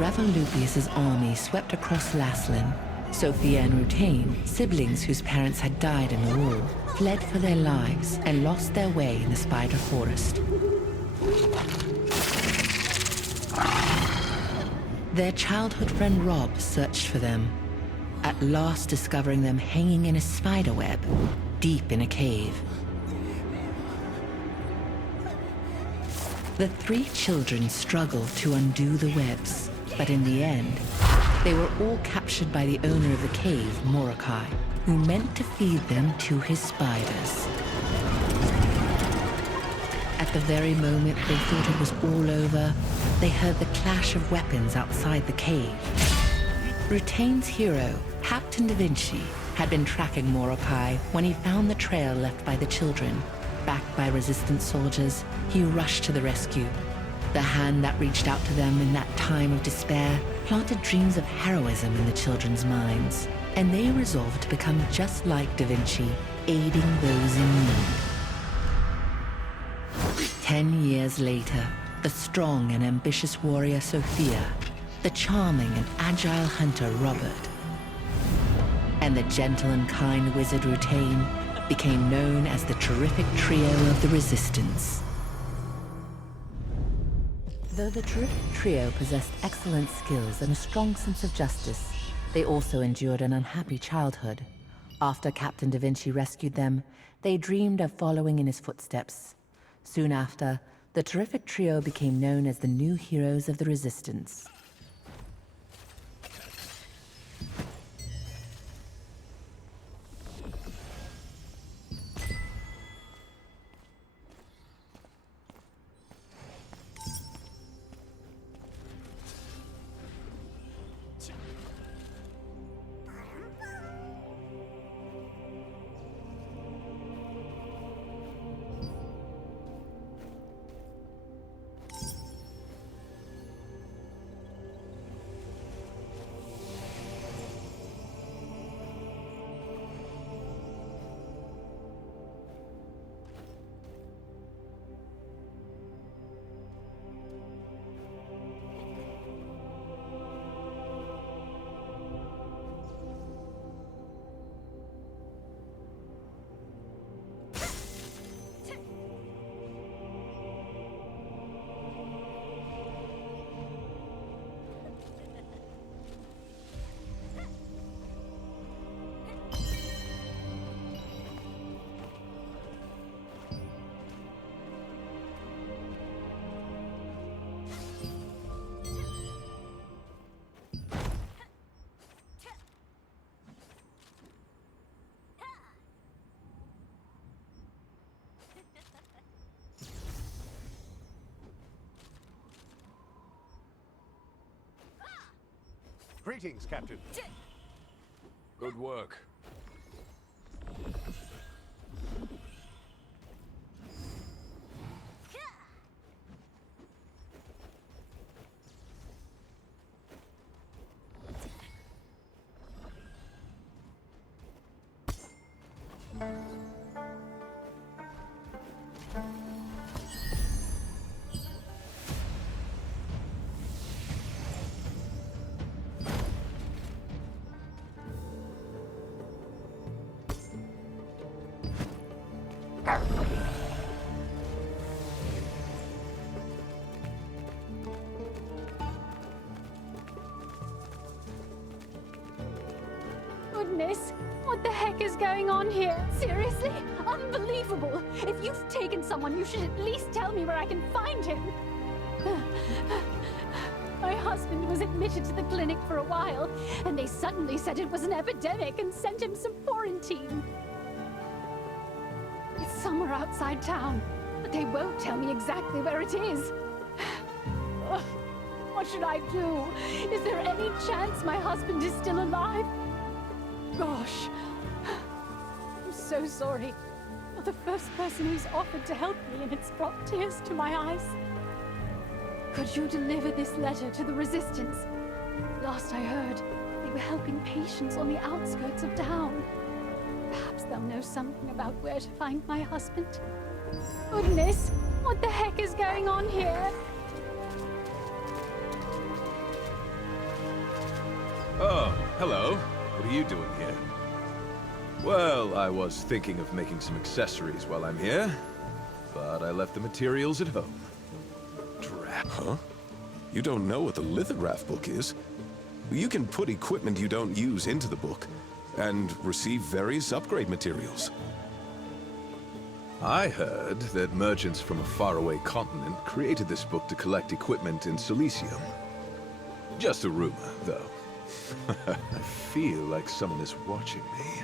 Ravolupius's army swept across Laslin, Sophia and Rutain, siblings whose parents had died in the war, fled for their lives and lost their way in the Spider Forest. Their childhood friend Rob searched for them, at last discovering them hanging in a spider web, deep in a cave. The three children struggled to undo the webs, but in the end, they were all captured by the owner of the cave, Mordecai, who meant to feed them to his spiders. At the very moment they thought it was all over, they heard the clash of weapons outside the cave. Rutain's hero, Captain Da Vinci, had been tracking Mordecai when he found the trail left by the children. Backed by resistance soldiers, he rushed to the rescue. The hand that reached out to them in that time of despair planted dreams of heroism in the children's minds, and they resolved to become just like Da Vinci, aiding those in need. 10 years later, the strong and ambitious warrior Sophia, the charming and agile hunter Robert, and the gentle and kind wizard Rutain became known as the terrific trio of the Resistance. Though the terrific trio possessed excellent skills and a strong sense of justice, they also endured an unhappy childhood. After Captain Da Vinci rescued them, they dreamed of following in his footsteps. Soon after, the terrific trio became known as the new heroes of the Resistance. Greetings, Captain. Good work. Goodness, what the heck is going on here? Seriously? Unbelievable! If you've taken someone, you should at least tell me where I can find him. My husband was admitted to the clinic for a while, and they suddenly said it was an epidemic and sent him some quarantine. It's somewhere outside town, but they won't tell me exactly where it is. What should I do? Is there any chance my husband is still alive? Gosh, I'm so sorry. You're the first person who's offered to help me, and it's brought tears to my eyes. Could you deliver this letter to the Resistance? Last I heard, they were helping patients on the outskirts of town. Perhaps they'll know something about where to find my husband. Goodness, what the heck is going on here? Oh, hello. What are you doing here? Well, I was thinking of making some accessories while I'm here, but I left the materials at home. Drat. Huh? You don't know what the lithograph book is? You can put equipment you don't use into the book, and receive various upgrade materials. I heard that merchants from a faraway continent created this book to collect equipment in Silesium. Just a rumor, though. I feel like someone is watching me.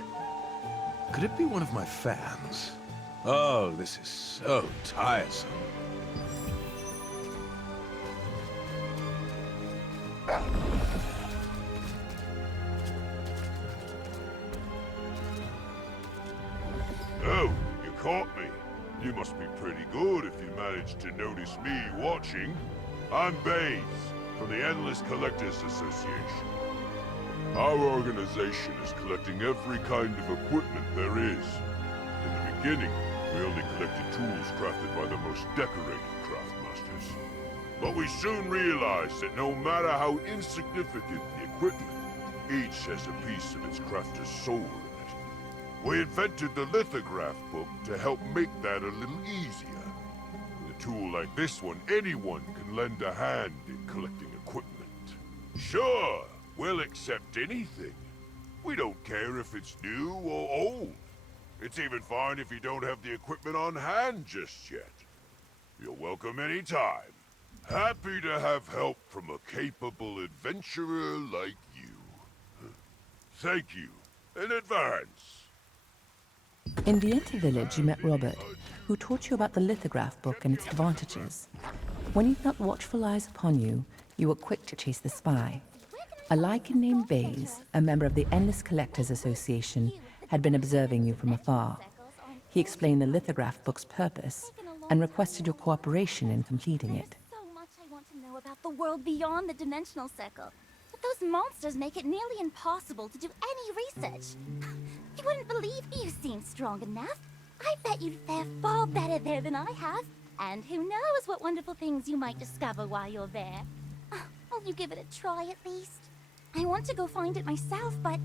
Could it be one of my fans? Oh, this is so tiresome. Oh, you caught me. You must be pretty good if you managed to notice me watching. I'm Baze, from the Endless Collectors Association. Our organization is collecting every kind of equipment there is. In the beginning, we only collected tools crafted by the most decorated craftmasters. But we soon realized that no matter how insignificant the equipment, each has a piece of its crafter's soul in it. We invented the lithograph book to help make that a little easier. With a tool like this one, anyone can lend a hand in collecting equipment. Sure, we'll accept anything. We don't care if it's new or old. It's even fine if you don't have the equipment on hand just yet. You're welcome anytime. Happy to have help from a capable adventurer like you. Thank you in advance. In Vienta village, you met Robert, who taught you about the lithograph book and its advantages. When he felt watchful eyes upon you, you were quick to chase the spy. A Lycan named Baze, a member of the Endless Collectors Association, had been observing you from afar. He explained the lithograph book's purpose and requested your cooperation in completing it. So much I want to know about the world beyond the dimensional circle. But those monsters make it nearly impossible to do any research. You wouldn't believe you seem strong enough. I bet you'd fare far better there than I have. And who knows what wonderful things you might discover while you're there. Will you give it a try at least? I want to go find it myself, but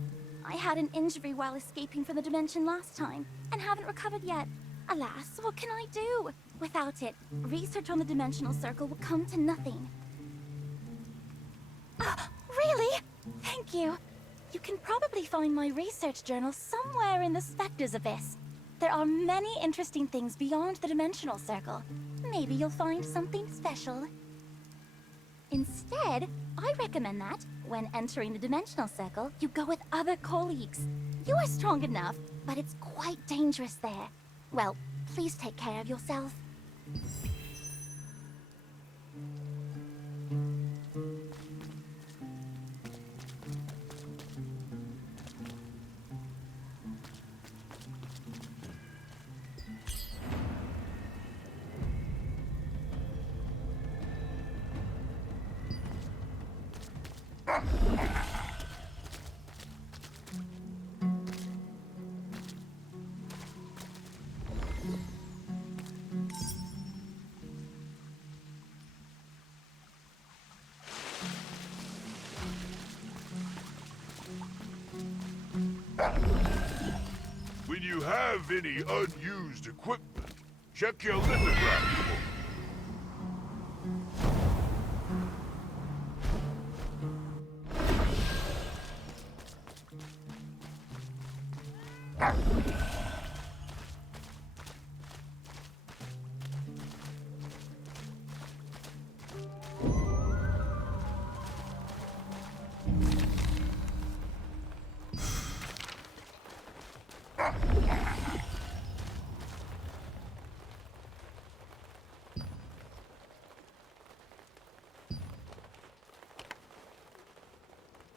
I had an injury while escaping from the dimension last time, and haven't recovered yet. Alas, what can I do? Without it, research on the dimensional circle will come to nothing. Really? Thank you. You can probably find my research journal somewhere in the Spectre's Abyss. There are many interesting things beyond the dimensional circle. Maybe you'll find something special. Instead, I recommend that, when entering the dimensional circle, you go with other colleagues. You are strong enough, but it's quite dangerous there. Well, please take care of yourself. When you have any unused equipment, check your lithograph book.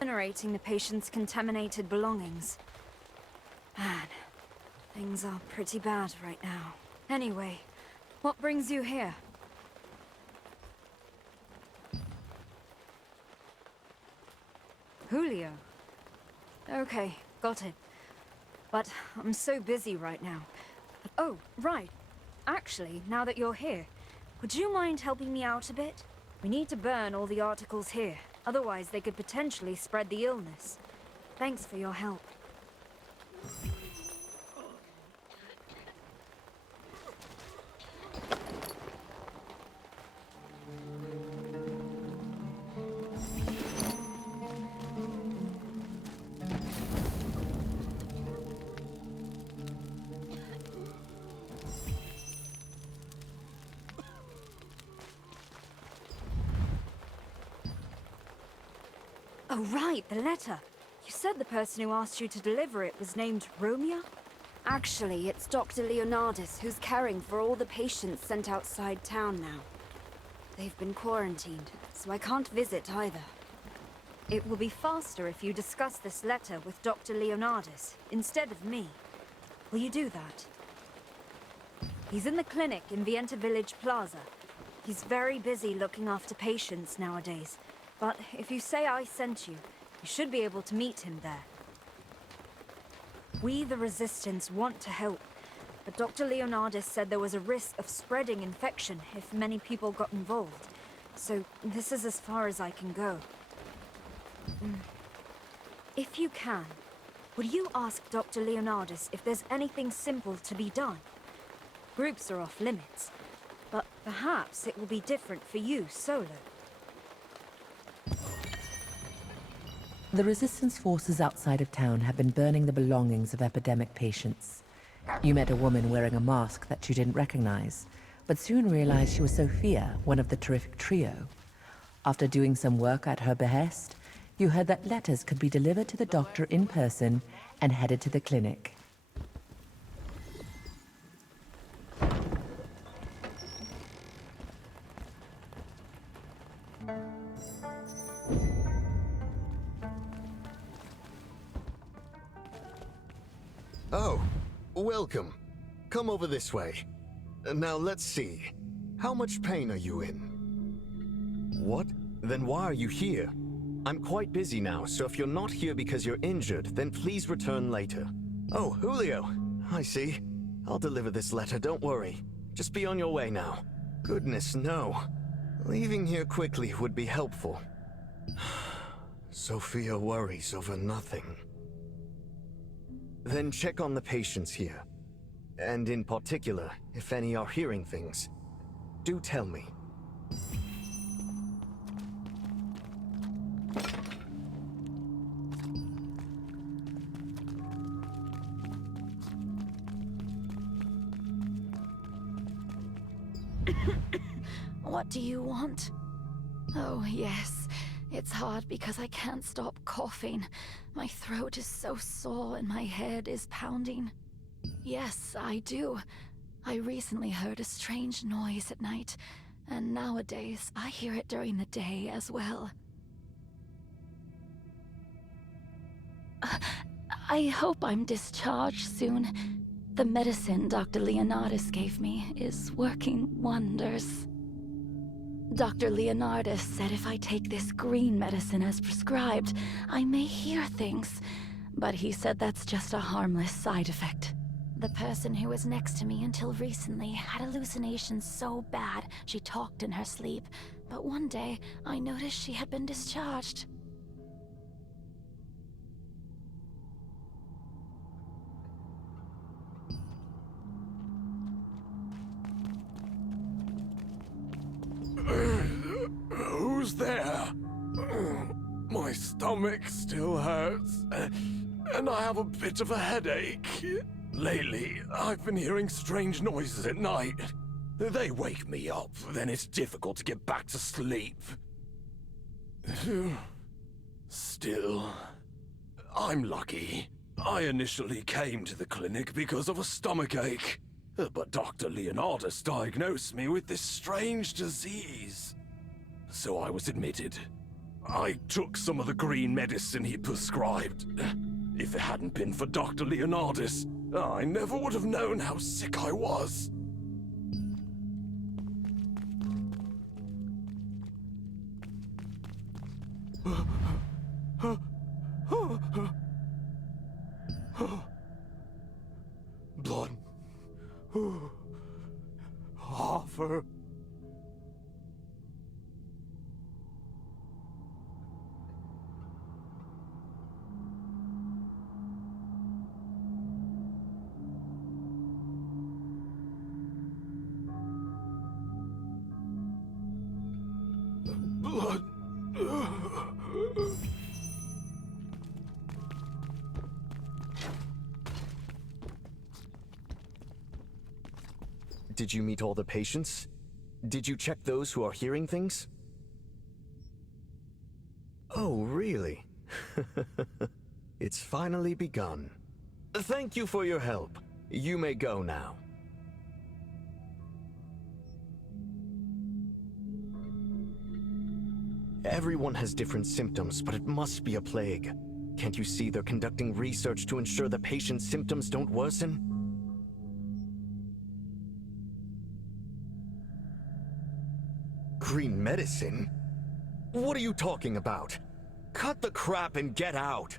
Incinerating the patient's contaminated belongings. Man, things are pretty bad right now. Anyway, what brings you here? Julio. Okay, got it. But I'm so busy right now. Oh, right. Actually, now that you're here, would you mind helping me out a bit? We need to burn all the articles here. Otherwise, they could potentially spread the illness. Thanks for your help. Oh, right, the letter. You said the person who asked you to deliver it was named Romeo? Actually, it's Dr. Leonardus who's caring for all the patients sent outside town now. They've been quarantined, so I can't visit either. It will be faster if you discuss this letter with Dr. Leonardus instead of me. Will you do that? He's in the clinic in Vienta Village Plaza. He's very busy looking after patients nowadays. But if you say I sent you, you should be able to meet him there. We, the Resistance, want to help, but Dr. Leonardus said there was a risk of spreading infection if many people got involved. So this is as far as I can go. If you can, would you ask Dr. Leonardus if there's anything simple to be done? Groups are off limits, but perhaps it will be different for you solo. The Resistance forces outside of town have been burning the belongings of epidemic patients. You met a woman wearing a mask that you didn't recognize, but soon realized she was Sophia, one of the terrific trio. After doing some work at her behest, you heard that letters could be delivered to the doctor in person and headed to the clinic. Oh, welcome. Come over this way. Now let's see. How much pain are you in? What? Then why are you here? I'm quite busy now, so if you're not here because you're injured, then please return later. Oh, Julio. I see. I'll deliver this letter, don't worry. Just be on your way now. Goodness, no. Leaving here quickly would be helpful. Sophia worries over nothing. Then check on the patients here. And in particular, if any are hearing things. Do tell me. What do you want? Oh, yes. It's hard because I can't stop coughing. My throat is so sore and my head is pounding. Yes, I do. I recently heard a strange noise at night, and nowadays I hear it during the day as well. I hope I'm discharged soon. The medicine Dr. Leonardus gave me is working wonders. Dr. Leonardus said if I take this green medicine as prescribed, I may hear things. But he said that's just a harmless side effect. The person who was next to me until recently had hallucinations so bad she talked in her sleep. But one day, I noticed she had been discharged. Who's there? My stomach still hurts, and I have a bit of a headache. Lately, I've been hearing strange noises at night. They wake me up, then it's difficult to get back to sleep. Still, I'm lucky. I initially came to the clinic because of a stomachache, but Dr. Leonardus diagnosed me with this strange disease. So I was admitted. I took some of the green medicine he prescribed. If it hadn't been for Dr. Leonardus, I never would have known how sick I was. Blood. Offer. blood. Did you meet all the patients? Did you check those who are hearing things? Oh, really? It's finally begun. Thank you for your help. You may go now. Everyone has different symptoms, but it must be a plague. Can't you see they're conducting research to ensure the patient's symptoms don't worsen? Green medicine? What are you talking about? Cut the crap and get out!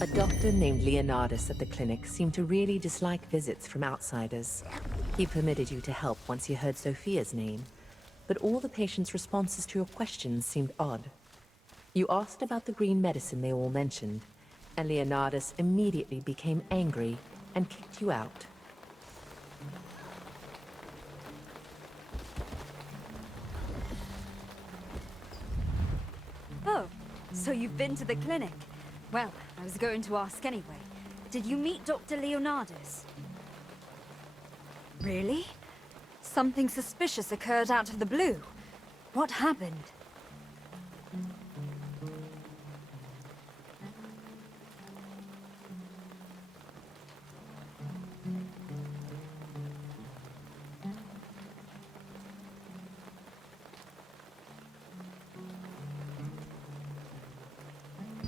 A doctor named Leonardus at the clinic seemed to really dislike visits from outsiders. He permitted you to help once he heard Sophia's name, but all the patients' responses to your questions seemed odd. You asked about the green medicine they all mentioned, and Leonardus immediately became angry and kicked you out. Oh, so you've been to the clinic? Well, I was going to ask anyway. Did you meet Dr. Leonardus? Really? Something suspicious occurred out of the blue. What happened?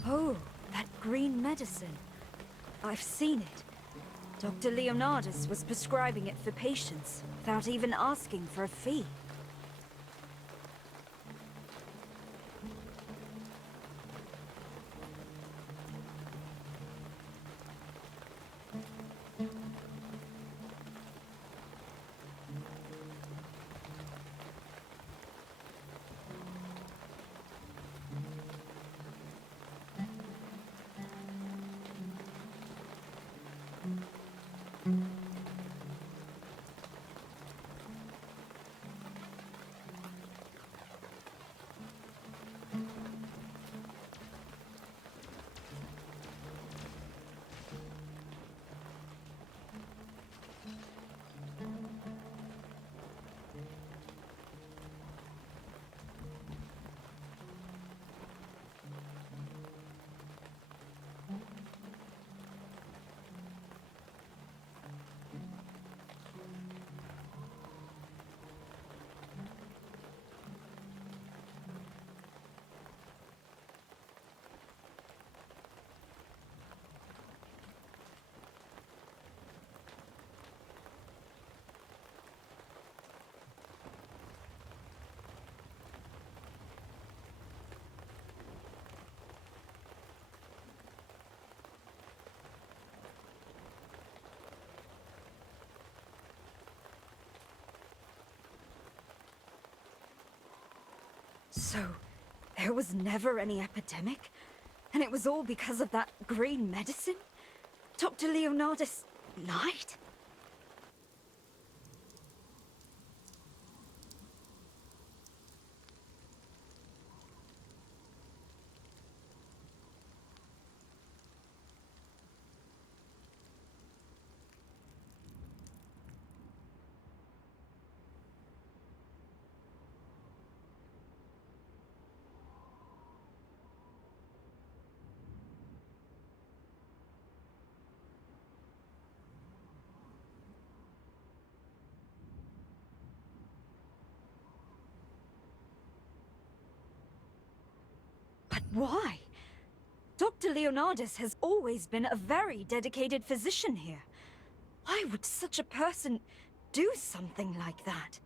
Oh, that green medicine. I've seen it. Dr. Leonardus was prescribing it for patients without even asking for a fee. So, there was never any epidemic? And it was all because of that green medicine? Dr. Leonardus lied? But why? Dr. Leonardus has always been a very dedicated physician here. Why would such a person do something like that?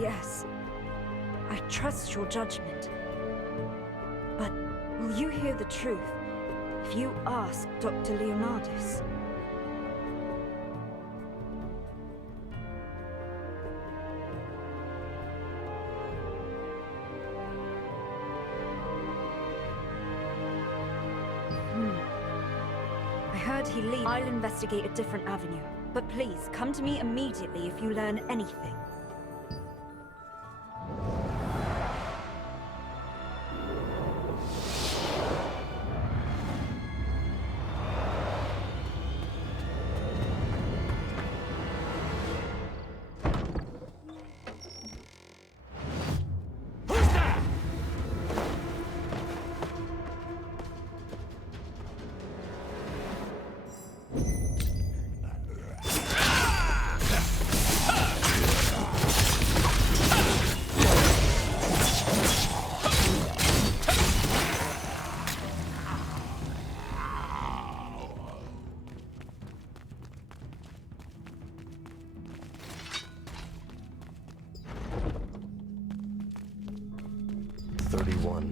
yes. I trust your judgment. But will you hear the truth if you ask Dr. Leonardus? I heard he leaves. I'll investigate a different avenue. But please, come to me immediately if you learn anything.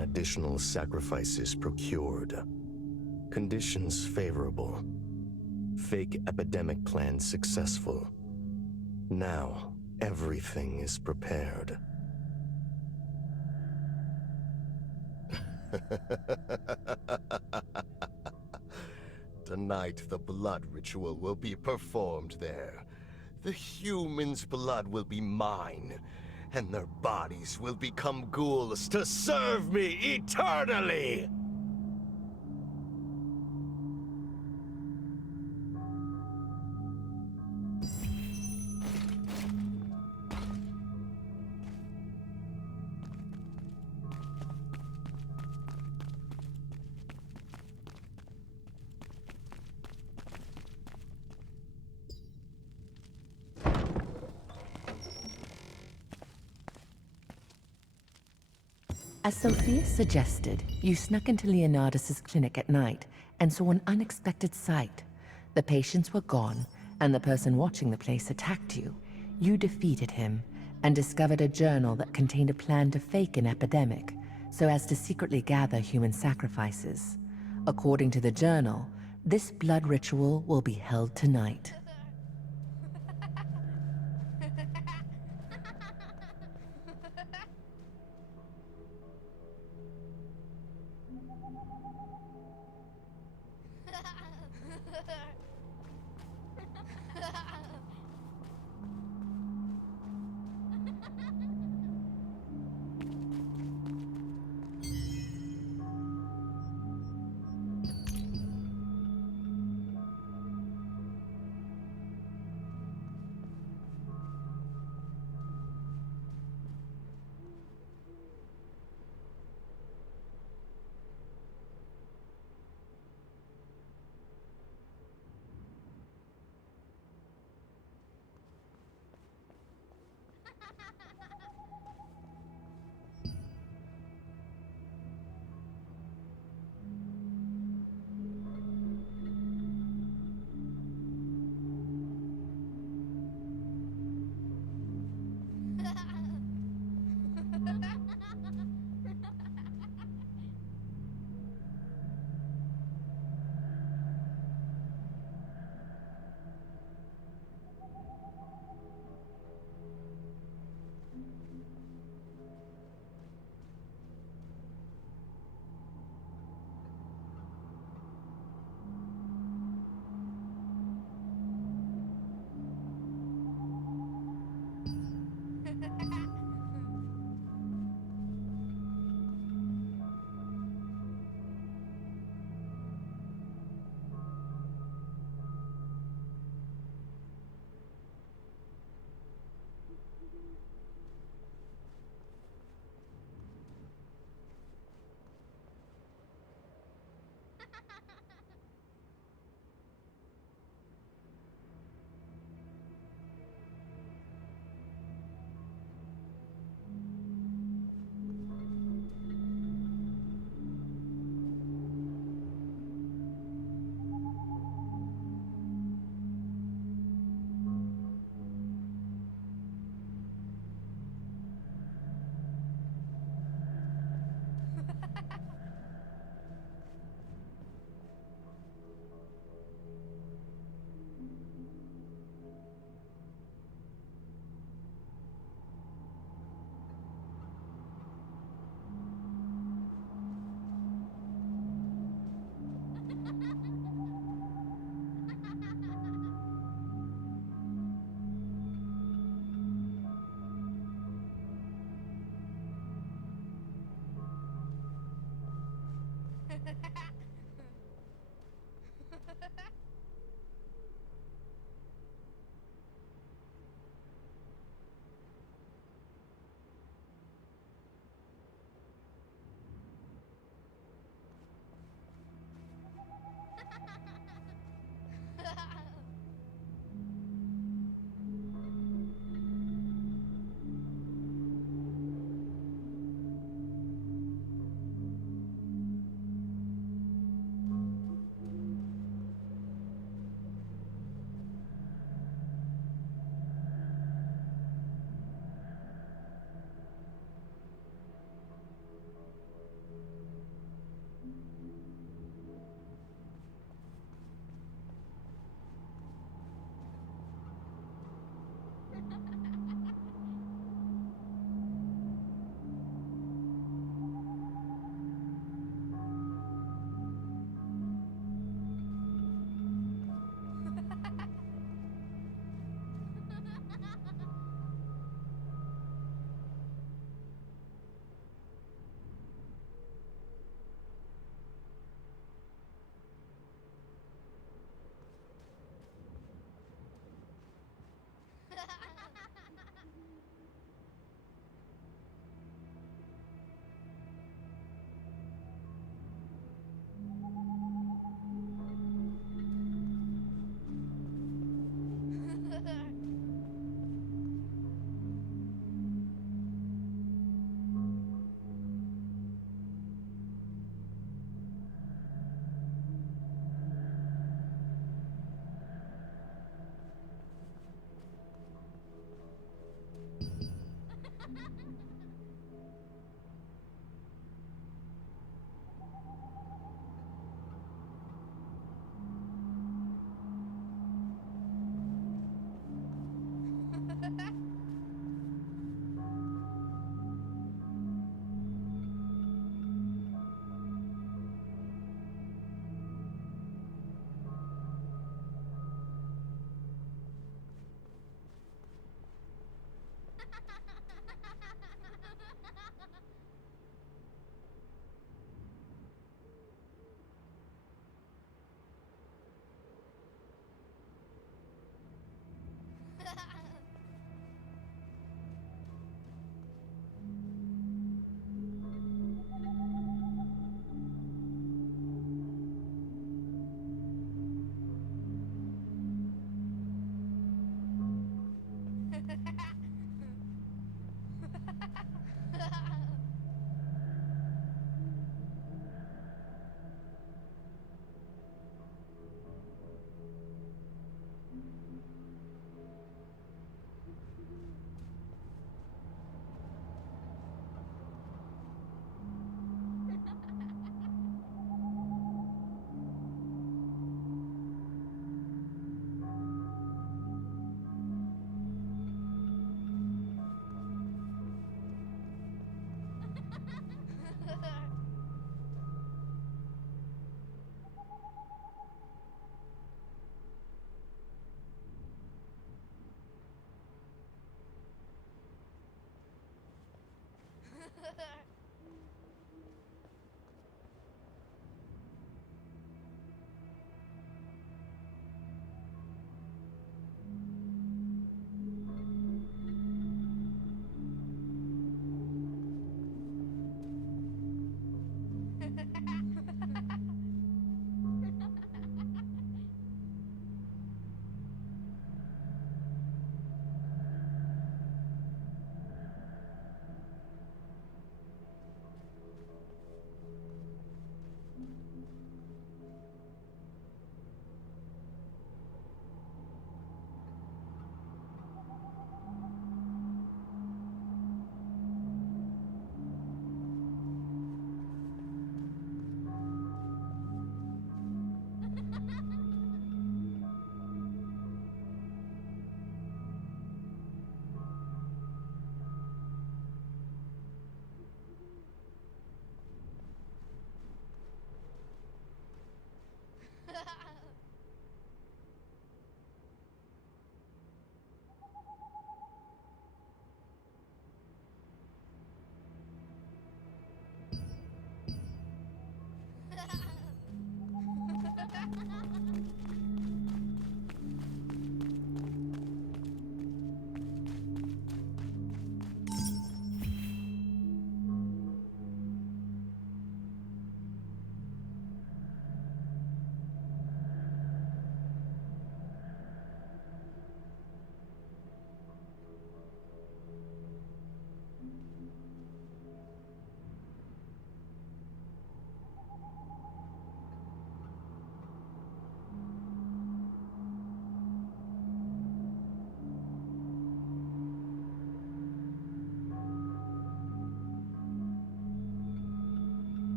Additional sacrifices procured. Conditions favorable. Fake epidemic plan successful. Now, everything is prepared. Tonight, the blood ritual will be performed there. The humans' blood will be mine, and their bodies will become ghouls to serve me eternally! As Sophia suggested, you snuck into Leonardus's clinic at night and saw an unexpected sight. The patients were gone, and the person watching the place attacked you. You defeated him and discovered a journal that contained a plan to fake an epidemic so as to secretly gather human sacrifices. According to the journal, this blood ritual will be held tonight.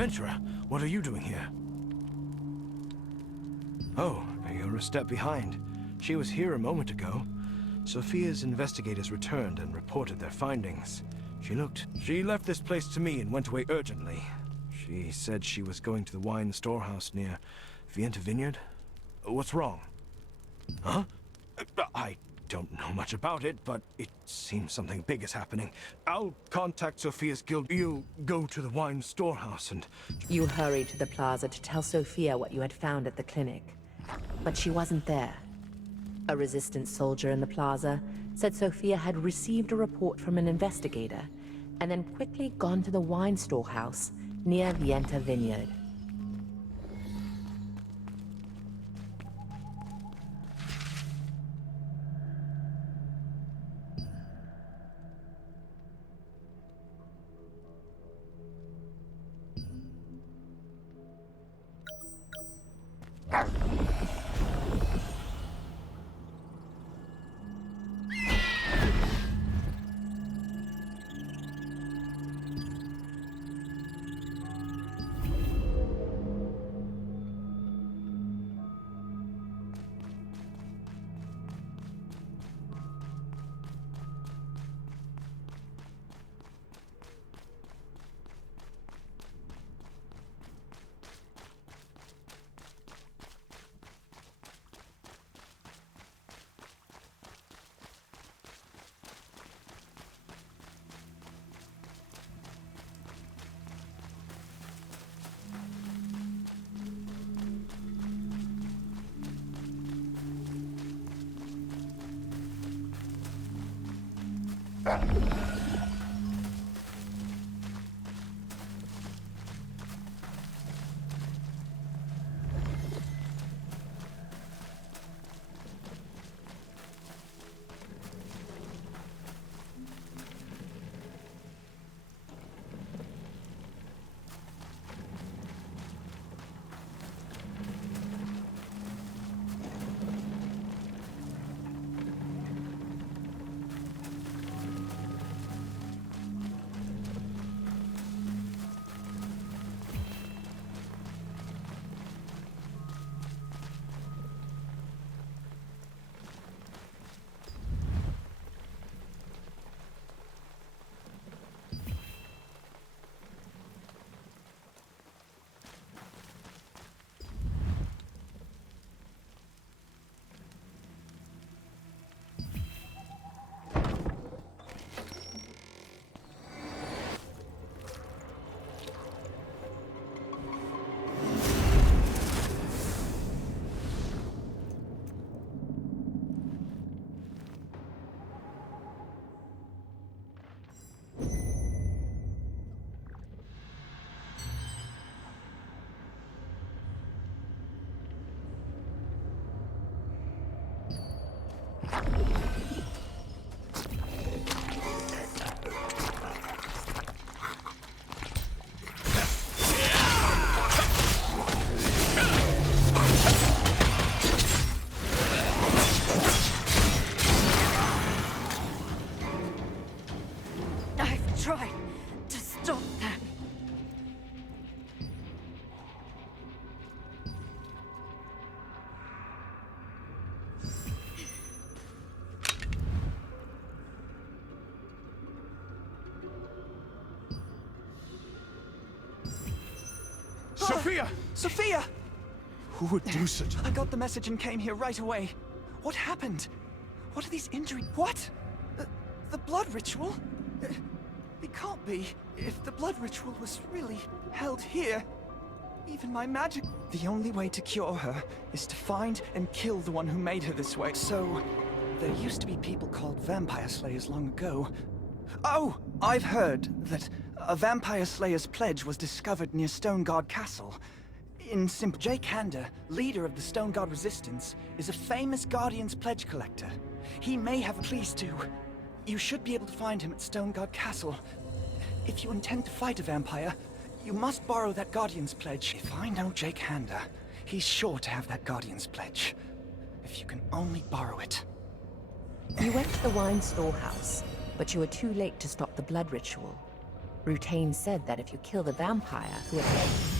Adventurer, what are you doing here? Oh, you're a step behind. She was here a moment ago. Sophia's investigators returned and reported their findings. She left this place to me and went away urgently. She said she was going to the wine storehouse near Vienta Vineyard. What's wrong? Huh? I don't know much about it, but it seems something big is happening. I'll contact Sophia's guild. You go to the wine storehouse and... You hurried to the plaza to tell Sophia what you had found at the clinic. But she wasn't there. A resistance soldier in the plaza said Sophia had received a report from an investigator and then quickly gone to the wine storehouse near Vienta Vineyard. Sophia! Sophia! Who would do such... I got the message and came here right away. What happened? What are these injuries? What? The blood ritual? It can't be. If the blood ritual was really held here, even my magic... The only way to cure her is to find and kill the one who made her this way. So, there used to be people called vampire slayers long ago. Oh! I've heard that a vampire slayer's pledge was discovered near Stone God Castle. In simple, Jake Hander, leader of the Stone God Resistance, is a famous Guardian's pledge collector. He may have a please to. You should be able to find him at Stone God Castle. If you intend to fight a vampire, you must borrow that Guardian's pledge. If I know Jake Hander, he's sure to have that Guardian's pledge. If you can only borrow it. You went to the wine storehouse, but you were too late to stop the blood ritual. Rutain said that if you kill the vampire who had...